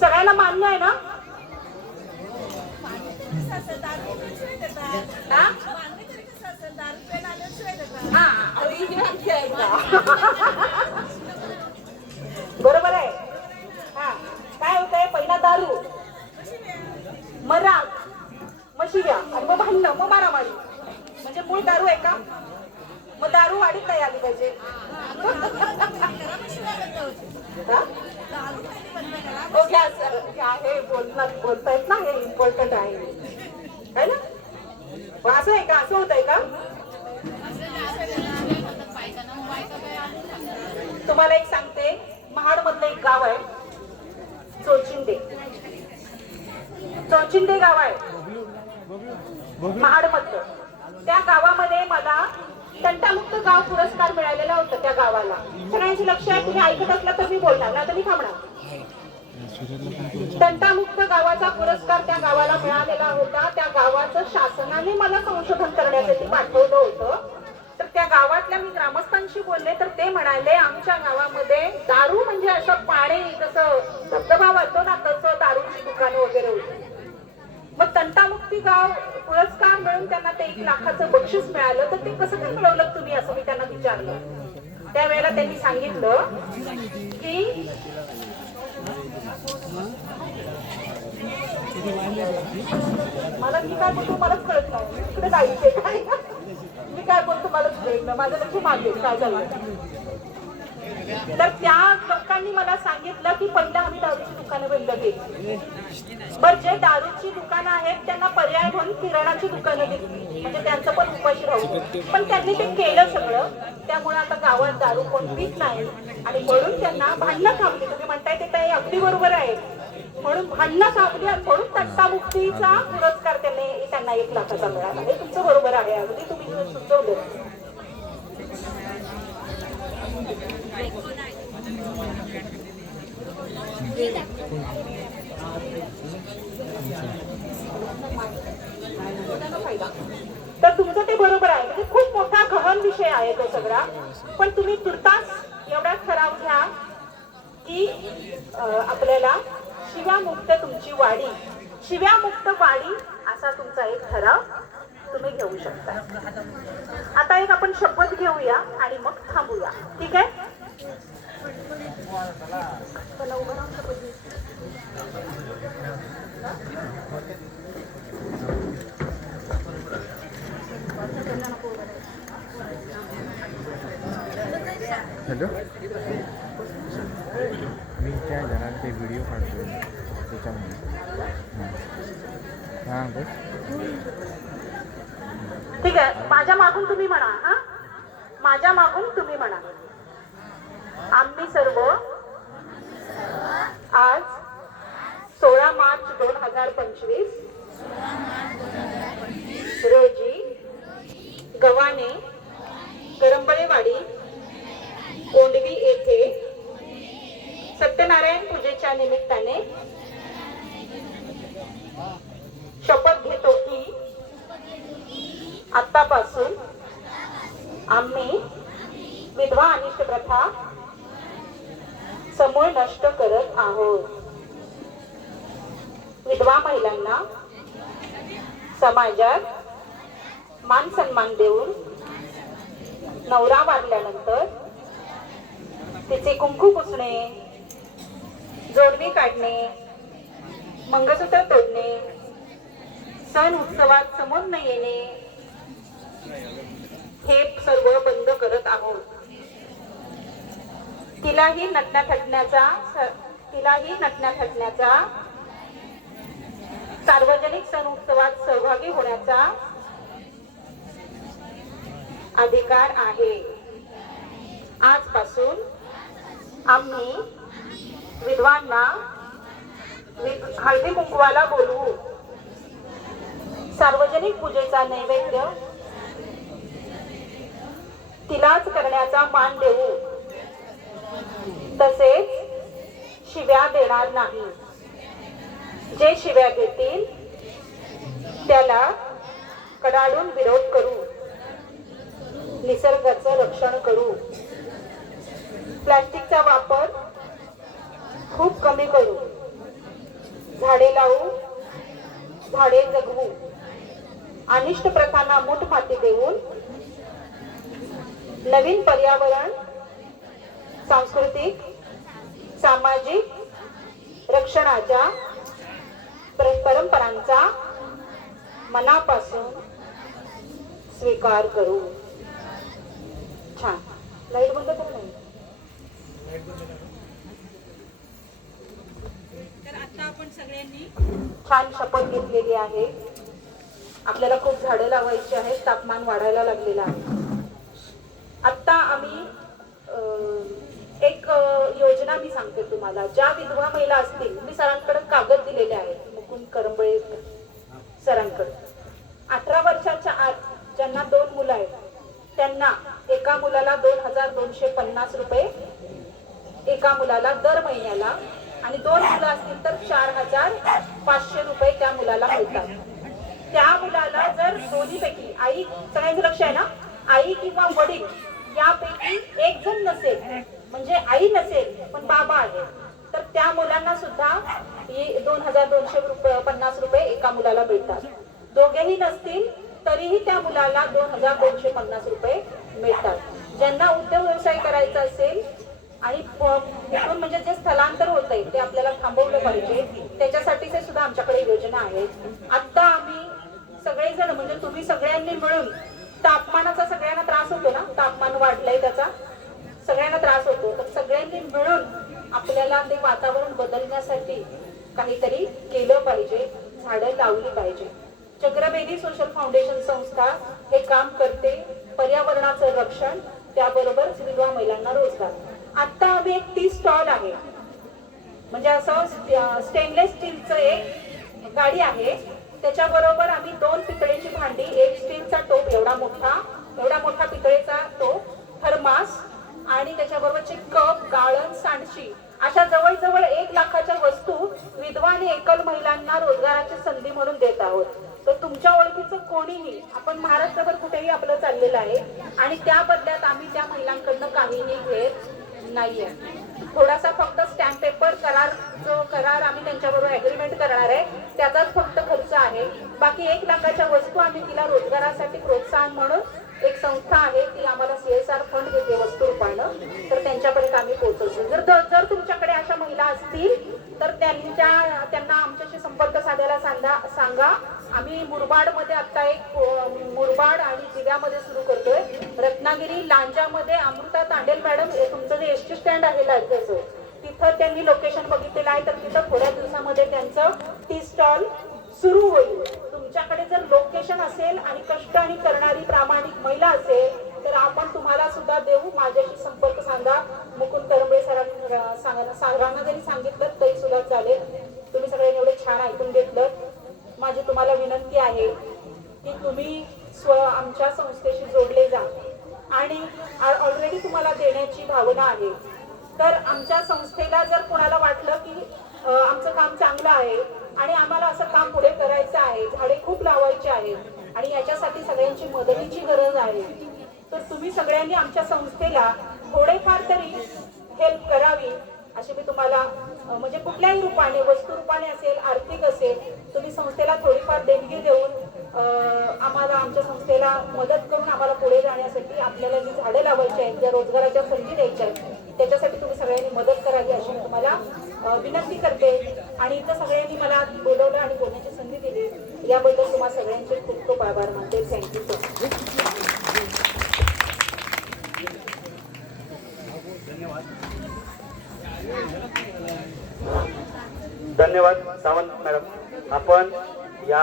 सगळ्यांना मान्य आहे ना? बरोबर आहे. हा, काय होतंय? पहिला दारू, मग राग, मग शिव्या, आणि मग भांडणं, मग मारामारी. म्हणजे मूळ दारू आहे का? मग दारू वाढीत नाही आली पाहिजे. ओके, हे बोलतायत ना, हे इम्पॉर्टंट आहे ना? असं आहे का? असं होत आहे का? तुम्हाला एक सांगते, महाड मधलं एक गाव आहे चोचिंदे. चोचिंदे गाव आहे महाड मधलं. त्या गावामध्ये मला तंटामुक्त गाव पुरस्कार मिळालेला होता. त्या गावाला सगळ्यांची लक्ष आहे, तुम्ही ऐकत असला तर मी बोलणार, नाही तर मी थांबणार. तंटामुक्त गावाचा पुरस्कार त्या गावाला मिळालेला होता. त्या गावाचं शासनाने मला संशोधन करण्यासाठी पाठवलं होतं. तर त्या गावातल्या मी ग्रामस्थांशी बोलले, तर ते म्हणाले आमच्या गावामध्ये दारू म्हणजे असं पाणी जसं धबधबा वाटतो ना, तसं दारूची दुकानं वगैरे होती. मग तंटामुक्ती गाव पुरस्कार मिळून त्यांना ते 1 लाखाचं बक्षीस मिळालं. तर ते कसं काय मिळवलं तुम्ही, असं मी त्यांना विचारलं. त्यावेळेला त्यांनी सांगितलं की मला, मी काय बोलतो मलाच कळत नाही, इकडे जायचंय काय, मी काय बोलतो मलाच कळत नाही, माझं लक्ष मागे काय झालं. तर त्या लोकांनी मला सांगितलं की पहिला आम्ही दारूची दुकानं बंद केली. बरं, जे दारूची दुकानं आहेत त्यांना पर्याय म्हणून किराणाची दुकानं दिली, म्हणजे त्यांचं पण उपाशी राहू. पण त्यांनी ते केलं सगळं. त्यामुळे आता गावात दारू कोण पीत नाही, आणि म्हणून त्यांना भांडणं थांबली. तुम्ही म्हणताय ते अगदी बरोबर आहे. म्हणून भांडणं थांबली, आणि म्हणून तंटामुक्तीचा पुरस्कार त्यांना 1 लाखाचा मिळाला. हे तुमचं बरोबर आहे, अगदी तुम्ही सुचवलं. तर तुमचं ते बरोबर आहे, म्हणजे खूप मोठा गहन विषय आहे तो सगळा. पण तुम्ही तुर्तास एवढाच ठराव घ्या की आपल्याला शिव्यामुक्त तुमची वाडी, शिव्यामुक्त वाडी असा तुमचा एक ठराव तुम्ही घेऊ शकता. आता एक आपण शपथ घेऊया आणि मग थांबूया, ठीक आहे? हॅलो, मी त्या जणांचे व्हिडिओ काढतो त्याच्यामध्ये. हां बस, ठीक आहे. माझ्या मागून तुम्ही म्हणा. हा, माझ्या मागून तुम्ही म्हणा. आम्ही सर्व आज 16 मार्च 2025 रोजी गव्हाणे करंबळेवाडी कोंडवी येथे सत्यनारायण पूजेच्या निमित्ताने शपथ घेतो की आतापासून आम्ही विधवा अनिष्ट प्रथा समूळ नष्ट करत आहोत. विधवा महिलांना समाजात मान सन्मान देऊन नवरा वारल्यानंतर तिचे कुंकू पुसणे, जोडवी काढणे, मंगळसूत्र तोडणे, सण उत्सवात समोर न येणे, हे सर्व बंद करत आहोत. तिलाही नटण्या थटण्याचा, सार्वजनिक सण उत्सवात सहभागी होण्याचा अधिकार आहे. आजपासून आम्ही विधवांना हळदी कुंकवाला बोलवू, सार्वजनिक पूजेचा नैवेद्य तिलाच करण्याचा मान देऊ, तसेच शिव्या देणार नाही. जे शिव्या देतील त्याला कडाडून विरोध करू, निसर्गाचं रक्षण करू. प्लास्टिकचा वापर खूप कमी करू, झाडे लावू, झाडे जगवू, अनिष्ट प्रथांना मूठ माती देऊन नवीन पर्यावरण, सांस्कृतिक, सामाजिक रक्षणाच्या परंपरांचा मनापासून स्वीकार करू. छान. लाईट बंद कर नाही. तर आता आपण सगळ्यांनी छान शपथ घेतलेली आहे. आपल्याला खूप झाडं लावायची आहेत. तापमान वाढायला लागलेलं आहे. आता आम्ही एक योजना मी सांगते तुम्हाला. ज्या विधवा महिला असतील, मी सरांकडे कागद दिलेले आहेत, मुकुंद करंबळे सरांकडे. 18 वर्षाच्या आत ज्यांना 2 मुलं आहेत त्यांना एका मुलाला 2250 रुपये एका मुलाला दर महिन्याला, आणि 2 मुलं असतील तर 4500 रुपये त्या मुलाला मिळतात. त्या मुलाला जर दोन्हीपैकी आई, सगळ्यांचं लक्ष आहे ना, आई किंवा वडील यापैकी एक जण नसेल, म्हणजे आई नसेल पण बाबा आहे, तर त्या मुलांना सुद्धा 2250 रुपये एका मुलाला मिळतात. दोघेही नसतील तरीही त्या मुलाला 2250 रुपये मिळतात. ज्यांना उद्योग व्यवसाय करायचा असेल आणि इथून म्हणजे जे स्थलांतर होत आहे ते आपल्याला थांबवलं पाहिजे, त्याच्यासाठीचे सुद्धा आमच्याकडे योजना आहेत. आता आम्ही सगळेजण म्हणजे तुम्ही सगळ्यांनी मिळून, तापमानाचा सगळ्यांना त्रास होतो ना, तापमान वाढलंय त्याचा सगळ्यांना त्रास होतो, तर सगळ्यांनी मिळून आपल्याला ते वातावरण बदलण्यासाठी काहीतरी केलं पाहिजे, झाडं लावली पाहिजे. चक्रबेदी सोशल फाउंडेशन संस्था हे काम करते, पर्यावरणाचं रक्षण, त्याबरोबर विधवा महिलांना रोजगार. आता आम्ही एक टी स्टॉल आहे, म्हणजे असं स्टेनलेस स्टीलचं एक गाडी आहे, त्याच्याबरोबर आम्ही 2 पितळेची भांडी, एक स्टीलचा टोप एवढा मोठा पितळेचा टोप, थर्मास आणि त्याच्याबरोबरचे कप, गाळण, सांडशी, अशा जवळजवळ 1 लाखाच्या वस्तू विधवा आणि एकल महिलांना रोजगाराची संधी म्हणून देत आहोत. तर तुमच्या ओळखीचं कोणीही, आपण महाराष्ट्रभर कुठेही आपलं चाललेलं आहे आणि त्या बदल्यात आम्ही त्या महिलांकडनं काहीही घेत नाहीये. थोडासा फक्त स्टॅम्प पेपर करार आम्ही त्यांच्याबरोबर ऍग्रीमेंट करणार आहे, त्याचाच फक्त खर्च आहे. बाकी 1 लाखाच्या वस्तू आम्ही तिला रोजगारासाठी प्रोत्साहन म्हणून, एक संस्था आहे ती आम्हाला CSR फंड देते वस्तू रूपानं, तर त्यांच्यापर्यंत आम्ही पोहोचवतो. जर तुमच्याकडे अशा महिला असतील तर त्यांना आमच्याशी संपर्क साधायला सांगा. आम्ही मुरबाडमध्ये आता एक मुरबाड आणि दिव्यामध्ये सुरू करतोय. रत्नागिरी, लांजामध्ये अमृता तांडेल मॅडम, तुमचं जे एसटी स्टँड आहे लांजाचं, तिथं त्यांनी लोकेशन बघितलेलं आहे, तर तिथं थोड्या दिवसामध्ये त्यांचं टी स्टॉल सुरू होईल. तुमच्याकडे जर लोकेशन असेल आणि कष्ट आणि करणारी प्रामाणिक महिला असेल तर आपण तुम्हाला सुद्धा देऊ. माझ्याशी संपर्क साधा. मुकुंद करंबळे सरांना जरी सांगितलं तरी सुद्धा चालेल. तुम्ही सगळ्यांनी एवढे छान ऐकून घेतलं. माझी तुम्हाला विनंती आहे की तुम्ही आमच्या संस्थेशी जोडले जा, आणि ऑलरेडी तुम्हाला देण्याची भावना आहे. तर आमच्या संस्थेला जर कोणाला वाटलं की आमचं काम चांगलं आहे आणि आम्हाला असं काम पुढे करायचं आहे, झाडे खूप लावायचे आहेत आणि याच्यासाठी सगळ्यांची मदतीची गरज आहे, तर तुम्ही सगळ्यांनी आमच्या संस्थेला थोडेफार तरी हेल्प करावी अशी मी तुम्हाला, म्हणजे कुठल्याही रूपाने, वस्तू रूपाने असेल, आर्थिक असेल, तुम्ही संस्थेला थोडीफार देणगी देऊन आम्हाला, आमच्या संस्थेला मदत करून आम्हाला पुढे जाण्यासाठी, आपल्याला जी झाडं लावायची आहेत, ज्या रोजगाराच्या संधी द्यायच्या आहेत, त्याच्यासाठी तुम्ही सगळ्यांनी मदत करावी अशी मी तुम्हाला विनंती करते. आणि इथं सगळ्यांनी मला बोलवलं आणि बोलण्याची संधी दिली याबद्दल तुम्हाला सगळ्यांचे खूप खूप आभार मानते. Thank you so much. धन्यवाद सावंत मॅडम. आपण